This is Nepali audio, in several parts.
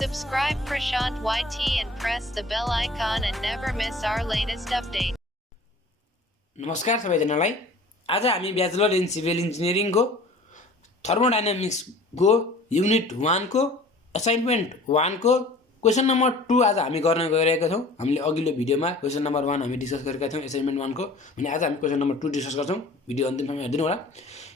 Subscribe Prashant YT and press the bell icon and never miss our latest update. नमस्कार सबैजनालाई। आज हामी ब्याचलर इन सिभिल इन्जिनियरिङको थर्मोडाइनामिक्सको युनिट 1 को असाइनमेन्ट 1 को क्वेशन नम्बर 2 आज हामी गर्न गइरहेका छौँ। हामीले अघिल्लो भिडियोमा क्वेशन नम्बर 1 हामी डिस्कस गरेका थियौँ असाइनमेन्ट 1 को, भने आज हामी क्वेशन नम्बर 2 डिस्कस गर्छौँ। भिडियो अन्तिमसम्म हेरिदिनु होला।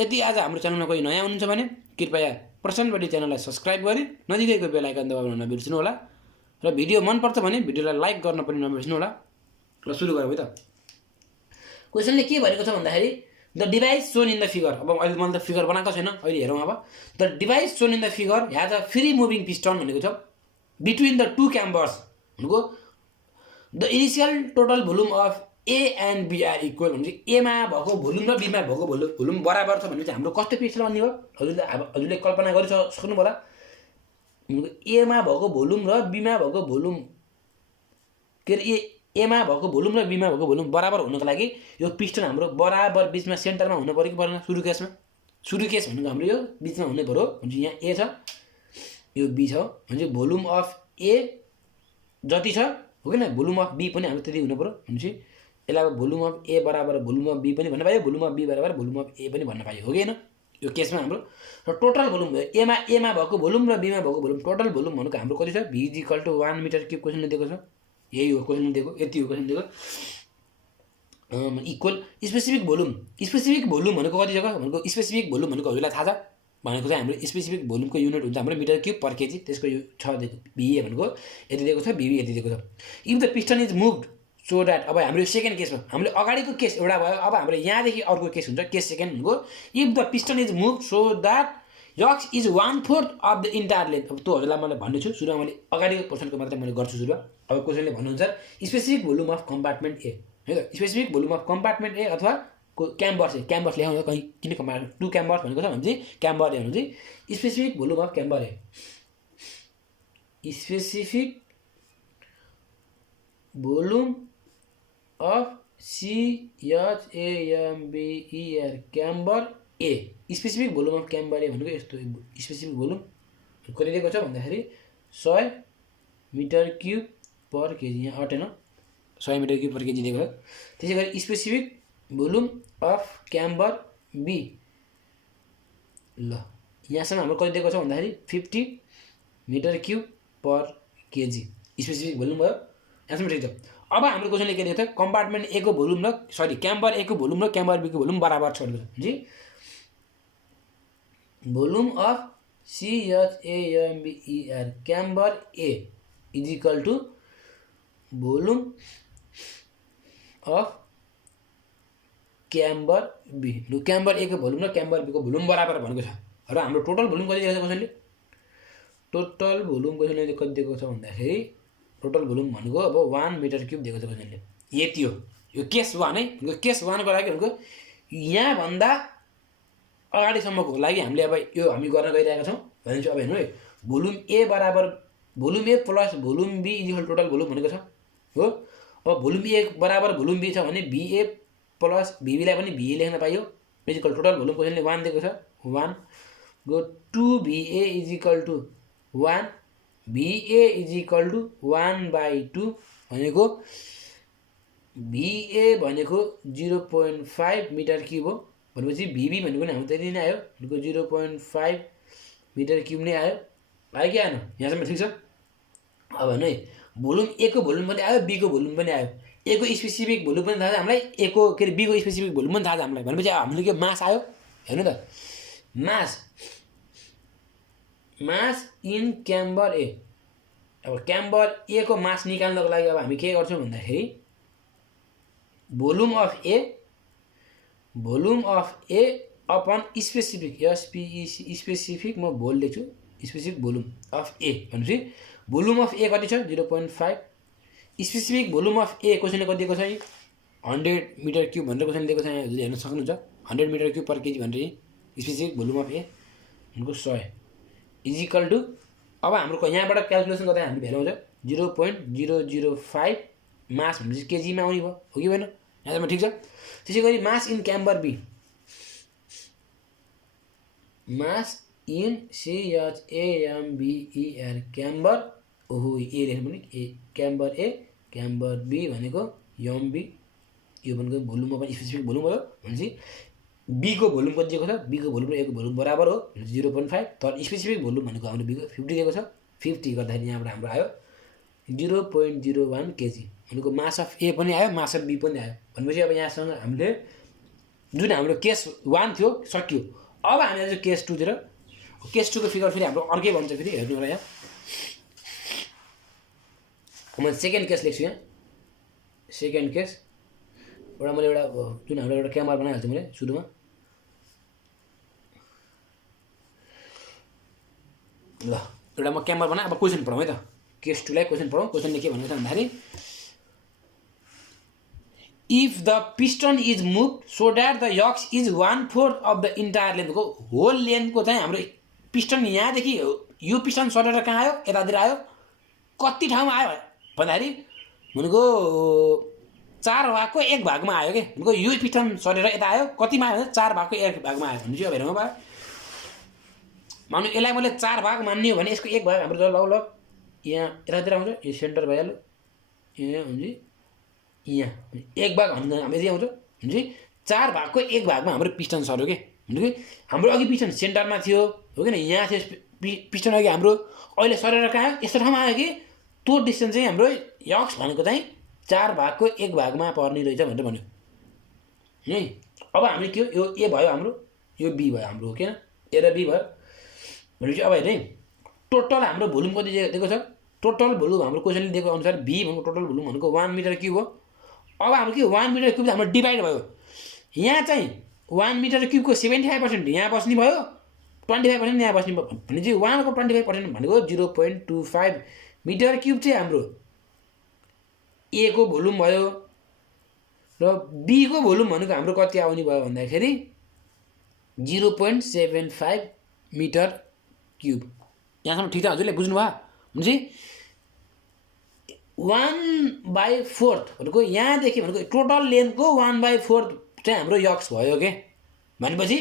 यदि आज हाम्रो च्यानलमा कोही नयाँ हुनुहुन्छ भने कृपया प्रशान्तवादी च्यानललाई सब्स्क्राइब गरी नजिकैको बेल आइकन दबाउन नबिर्सनु होला र भिडियो मन पर्छ भने भिडियोलाई लाइक गर्न पनि नबिर्सनु होला। र सुरु गरौँ है त। क्वेशनले के भनेको छ भन्दाखेरि the device shown in the figure. अब अहिले मैले त फिगर बनाएको छैन, अहिले हेरौँ। अब the device shown in the figure has a free moving piston भनेको छ बिट्विन द टू क्याम्बर्स भनेको the initial total volume of A and B are equal भनेपछि एमा भएको भोल्युम र बीमा भएको भोल्युम बराबर छ भनेपछि हाम्रो कस्तो पिस्टन भन्ने हो? हजुरले कल्पना गरिसक्नु होला। एमा भएको भोल्युम र बीमा भएको भोल्युम के अरे एमा भएको भोल्युम र बीमा भएको भोल्युम बराबर हुनको लागि यो पिस्टन हाम्रो बराबर बिचमा सेन्टरमा हुनु पर्यो कि परेन? सुरु केस भनेको हाम्रो यो बिचमा हुनै पर्यो। भनेपछि यहाँ ए छ, यो बी छ, भनेपछि भोल्युम अफ ए जति छ हो कि न, भोल्युम अफ बी पनि हाम्रो त्यति हुनु पर्यो। भनेपछि यसलाई अब भोल्युम अफ ए बराबर भोल्युम अफ बी पनि भन्न पाइयो, भोल्युम अफ बी बराबर भोल्युम अफ ए पनि भन्न पाइयो, हो कि होइन? यो केसमा हाम्रो र टोटल भोल्युम भयो एमा भएको भोल्युम र बीमा भएको भोल्युम टोटल भोल्युम भनेको हाम्रो कति छ? V is equal to 1 meter cube क्वेसनले दिएको छ। यही हो क्वेसन दिएको, यति हो क्वेसन दिएको। इक्वल स्पेसिफिक भोल्युम भनेको कति छ भनेको स्पेसिफिक भोल्युम भनेको हजुरलाई थाहा छ भनेको चाहिँ हाम्रो स्पेसिफिक भोल्युमको युनिट हुन्छ हाम्रो मिटर क्युब पर केजी। त्यसको यो छ भिए भनेको यति दिएको छ, भिबी यति दिएको छ। If the piston is moved so that, अब हाम्रो सेकेन्ड केसमा हामीले अगाडिको केस एउटा भयो, अब हाम्रो यहाँदेखि अर्को केस हुन्छ केस सेकेन्ड भनेको if the piston is move so that x is 1/4 of the entire length. अब त्यो हजुरलाई मैले भन्नेछु सुरुमा, मैले अगाडिको क्वेसनको मात्रै मैले गर्छु सुरुमा। अब क्वेसनले भन्नुहुन्छ स्पेसिफिक भोल्युम अफ कम्पार्टमेन्ट ए है त, स्पेसिफिक भोल्युम अफ कम्पार्टमेन्ट ए अथवा क्याम्बर्स ए, क्याम्बर्स ल्याउनु कहीँ किन कम्पार्टमेन्ट टु क्याम्बर्स भनेको छ भने चाहिँ क्याम्बर ए भने चाहिँ specific volume of chamber A, specific volume of CHAMBER chamber A, specific volume of chamber A भनेको यस्तो स्पेसिफिक भोल्युम कति दिएको छ भन्दाखेरि 100 मिटर क्युब पर केजी। यहाँ अटेन 100 मिटर क्युब पर केजी दिएको छ। त्यसै गरी specific volume of chamber B, ल यहाँसम्म हाम्रो कति दिएको छ भन्दाखेरि 50 meter cube per kg specific volume भयो। यहाँसम्म ठिक छ। अब हाम्रो क्वेसनले के दिएको छ कम्पार्टमेन्ट ए को भोल्युम र क्याम्बर ए को भोल्युम र क्याम्बर बी को भोल्युम बराबर छ भनेको छ। Volume of CHAMBER chamber A is equal to volume of chamber B. Chamber A को भोल्युम र क्याम्बर बी को भोल्युम बराबर भनेको छ। र हाम्रो टोटल भोल्युम कति दिएको छ क्वेसनले? टोटल भोल्युम क्वेसनले कति दिएको छ भन्दाखेरि टोटल भोल्युम भनेको अब 1 मिटर क्युब दिएको छ क्वेसनले। यति हो यो केस 1 है। केस 1 को लागि भनेको यहाँभन्दा अगाडिसम्मको लागि हामीले अब यो हामी गर्न गइरहेका छौँ भने चाहिँ अब हेर्नु है, भोल्युम ए बराबर volume A plus volume B equal total volume भनेको छ हो। अब भोल्युम ए बराबर भोल्युम बी छ भने भिए प्लस भिबीलाई पनि भिए लेख्न पाइयो इक्वल टोटल भोल्युम क्वेसनले 1 दिएको छ 1 गो 2 V A is equal to 1 V A is equal to 1/2 भनेको भिए भनेको 0.5 मिटर क्युब हो भनेपछि भिबी भनेको नि हाम्रो त्यति नै आयो भनेको 0.5 मिटर क्युब नै आयो कि आएन? यहाँसम्म ठिक छ। अब हेर्नु है, भोल्युम ए को भोल्युम पनि आयो, बी को भोल्युम पनि आयो, ए को स्पेसिफिक भोल्युम पनि थाहा छ हामीलाई, ए को के अरे बी को स्पेसिफिक भोल्युम पनि थाहा छ हामीलाई। भनेपछि हामीले के मास आयो हेर्नु त, मास इन क्याम्बर ए। अब क्याम्बर ए को मास निकाल्नको लागि अब हामी के गर्छौँ भन्दाखेरि volume of A upon specific specific म भोल लेख्छु स्पेसिफिक भोल्युम अफ ए भनेपछि भोल्युम अफ ए कति छ 0.5 स्पेसिफिक भोल्युम अफ ए क्वेसनले कति दिएको छ 100 मिटर क्युब भनेर क्वेसनले दिएको छ। यहाँ हजुरले हेर्न सक्नुहुन्छ 100 मिटर क्युब पर केजी भनेर स्पेसिफिक भोल्युम अफ ए भनेको 100 इज इक्वल टु अब हाम्रो यहाँबाट क्यालकुलेसन गर्दा हामी भ्यालु आउँछ 0.005 मास भनेपछि केजीमा आउने भयो, हो कि भएन? यहाँसम्म ठिक छ। त्यसै गरी मास in camber be, mass in CHAMBER camber ओहो ए लेख्नु पनि ए क्याम्बर ए क्याम्बर बी भनेको यम बी यो भनेको भोल्युममा पनि स्पेसिफिक भोल्युम भयो भनेपछि बीको भोल्युम कति दिएको छ बीको भोल्युम र ए को भोल्युम बराबर हो 0.5 तर स्पेसिफिक भोल्युम भनेको हाम्रो बीको 50 दिएको छ 50 गर्दाखेरि यहाँबाट हाम्रो आयो 0.01 केजी भनेको मास अफ ए पनि आयो मास अफ बी पनि आयो भनेपछि अब यहाँसँग हामीले जुन हाम्रो केस 1 थियो सकियो अब हामी आज केस 2 तिर केस 2 को फिगर फेरि हाम्रो अर्कै भन्छ फेरि हेर्नु होला यहाँ म सेकेन्ड केस लेख्छु यहाँ सेकेन्ड केस एउटा मैले एउटा जुन हाम्रो एउटा क्यामरा बनाइहाल्छु मैले सुरुमा ल एउटा म क्यामरा बनाएँ अब क्वेसन पढौँ है त केस 2 लाई क्वेसन पढौँ क्वेसनले के भनेको छ भन्दाखेरि if the piston is move so that the x is 1/4 of the entire लेन्थको होल लेन्थको चाहिँ हाम्रो पिस्टन यहाँदेखि यो पिस्टन सरेर कहाँ आयो यतातिर आयो कति ठाउँमा आयो भन्दाखेरि भनेको 4 भागको 1 भागमा आयो के भनेको यो पिस्टन सरेर यता आयो कतिमा आयो भने 4 भागको 1 भागमा आयो भने चाहिँ अब हेरौँ भयो मान्नु यसलाई मैले 4 भाग मान्ने हो भने यसको 1 भाग हाम्रो लगभग यहाँ यतातिर आउँछ यो सेन्टर भइहाल्यो यहाँ हुन्छ यहाँ 1 भाग भन्दा हाम्रो यति आउँछ हुन्छ 4 भागको 1 भागमा हाम्रो पिस्टन सर्यो के भनेको हाम्रो अघि पिस्टन सेन्टरमा थियो हो कि न यहाँ थियो पिस्टन अघि हाम्रो अहिले सरेर कहाँ आयो यस्तो ठाउँमा आयो कि त्यो डिस्टेन्स चाहिँ हाम्रो यक्स भनेको चाहिँ 4 भागको 1 भागमा पर्ने रहेछ भनेर भन्यो है अब हामीले के यो ए भयो हाम्रो यो बी भयो हाम्रो हो किन ए र बी भयो भनेपछि अब हेर्ने टोटल हाम्रो भोल्युम कति दिएको छ टोटल भोल्युम हाम्रो क्वेसनले दिएको अनुसार बी भनेको टोटल भोल्युम भनेको 1 मिटर क्युब हो अब हाम्रो के 1 मिटर क्युब हाम्रो डिभाइड भयो यहाँ चाहिँ 1 मिटर क्युबको 75% यहाँ बस्ने भयो 25% यहाँ बस्ने भयो भने चाहिँ 1 को 25% भनेको 0.25 मिटर क्युब चाहिँ हाम्रो ए को भोल्युम भयो र बी को भोल्युम भनेको हाम्रो कति आउने भयो भन्दाखेरि 0.75 मिटर क्युब यहाँसम्म ठिक छ हजुरले बुझ्नुभयो भनेपछि 1/4 भनेको यहाँदेखि भनेको टोटल लेन्थको 1/4 चाहिँ हाम्रो यक्स भयो के भनेपछि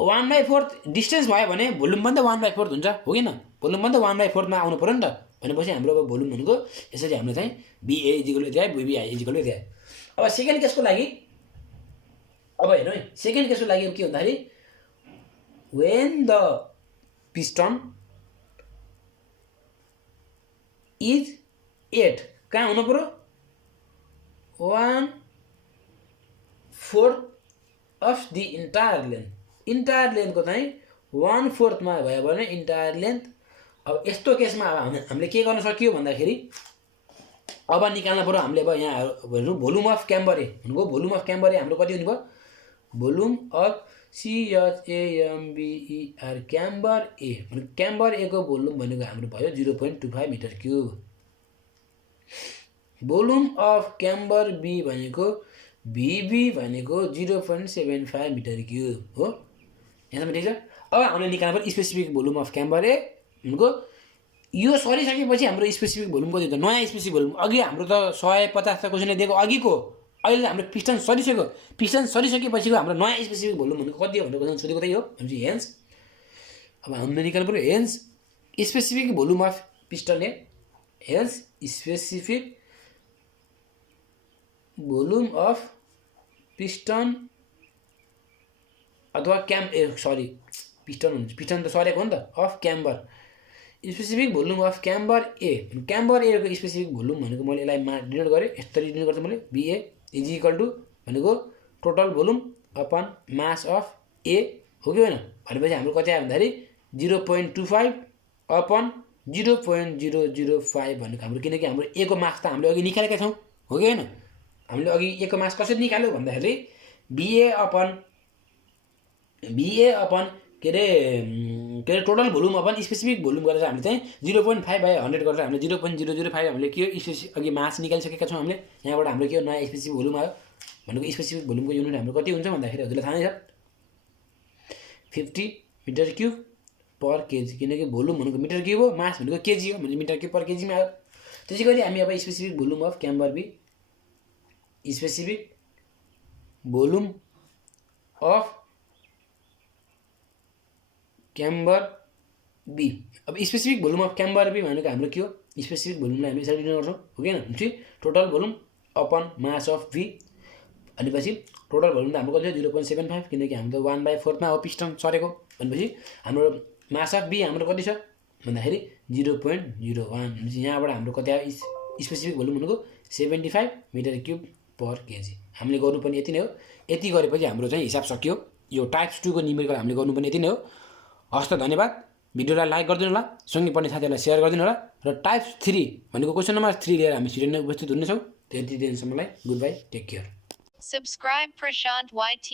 1/4 डिस्टेन्स भयो भने भोल्युम पनि त 1/4 हुन्छ हो कि न भोल्युम पनि त 1/4 मा आउनु पर्यो नि त भनेपछि हाम्रो अब भोल्युम भनेको यसरी हामीले चाहिँ BA इक्वल यति आयो BB इक्वल यति आयो अब सेकेन्ड केसको लागि अब हेर्नु है सेकेन्ड केसको लागि के भन्दाखेरि when the piston is 8 कहाँ हुनु पर्यो 1/4 अफ द इन्टायर लेन्थ को चाहिँ 1/4 मा भयो भने इन्टायर लेन्थ अब यस्तो केसमा अब हामीले के गर्न सकियो भन्दाखेरि अब निकाल्न पर्यो हामीले अब यहाँ हेर्नु भोल्युम अफ क्याम्बर ए भनेको भोल्युम अफ क्याम्बर ए हाम्रो कति हुने भयो volume of CHAMBER chamber A भनेको क्याम्बर ए को भोल्युम भनेको हाम्रो भयो 0.25 metre cube volume of chamber B भनेको BB भनेको 0.75 मिटर क्युब हो यहाँसम्म ठिक छ अब हामीले निकाल्नु पर्यो specific volume of chamber A भनेको यो सरिसकेपछि हाम्रो स्पेसिफिक भोल्युम कति त नयाँ स्पेसिफिक भोल्युम अघि हाम्रो त 150 त क्वेसनले दिएको अघिको अहिले हाम्रो पिस्टन सरिसकेपछिको हाम्रो नयाँ स्पेसिफिक भोल्युम भनेको कति हो भनेर क्वेसन सोधेको त्यही हो भनेपछि हेन्स अब हामीले निकाल्नु पर्यो hence specific volume of piston A hence specific volume of piston अथवा पिस्टन हुन्छ पिस्टन त सरेको हो नि त of chamber specific volume of chamber A को स्पेसिफिक भोल्युम भनेको मैले यसलाई डिनोट गरेँ यसरी डिनोट गर्छु मैले BA इज इक्वल टु भनेको total volume upon mass of A हो कि होइन भनेपछि हाम्रो कति आयो भन्दाखेरि 0.25 अपन 0.005 भनेको हाम्रो किनकि हाम्रो ए को मास त हामीले अघि निकालेका छौँ हो कि होइन हामीले अघि ए को मास कसरी निकाल्यो भन्दाखेरि BA अपन के अरे total volume upon specific volume गरेर हामीले चाहिँ 0.5/100 गरेर हामीले 0.005 हामीले के हो अघि मास निकालिसकेका छौँ हामीले यहाँबाट हाम्रो के हो नयाँ स्पेसिफिक भोल्युम आयो भनेको स्पेसिफिक भोल्युमको युनिट हाम्रो कति हुन्छ भन्दाखेरि हजुरलाई थाहा नै छ 50 मिटर क्युब पर केजी किनकि भोल्युम भनेको मिटर क्युब हो मास भनेको केजी हो भने मिटर क्युब पर केजीमा आयो त्यसै गरी हामी अब specific volume of chamber B specific volume of chamber B. अब specific volume of chamber B भनेको हाम्रो के हो स्पेसिफिक भोल्युमलाई हामी यसरी लिने गर्छौँ हो किन भनेपछि total volume upon mass of B भनेपछि टोटल भोल्युम त हाम्रो कति हो 0.75 किनकि हामी त 1/4 मा हो पिस्टन सरेको भनेपछि हाम्रो मास अफ बी हाम्रो कति छ भन्दाखेरि 0.01 भनेपछि यहाँबाट हाम्रो कति आयो स्पेसिफिक भोल्युम भनेको 75 मिटर क्युब पर केजी हामीले गर्नुपर्ने यति नै हो यति गरेपछि हाम्रो चाहिँ हिसाब सकियो यो टाइप्स 2 को न्युमेरिकल हामीले गर्नुपर्ने यति नै हो हस् त धन्यवाद भिडियोलाई लाइक गरिदिनु होला सँगै पढ्ने साथीहरूलाई सेयर गरिदिनु होला र टाइप्स 3 भनेको क्वेसन नम्बर 3 लिएर हामी सिरियलमा उपस्थित हुनेछौँ त्यति दिनसम्मलाई good bye take care Subscribe Prashant YT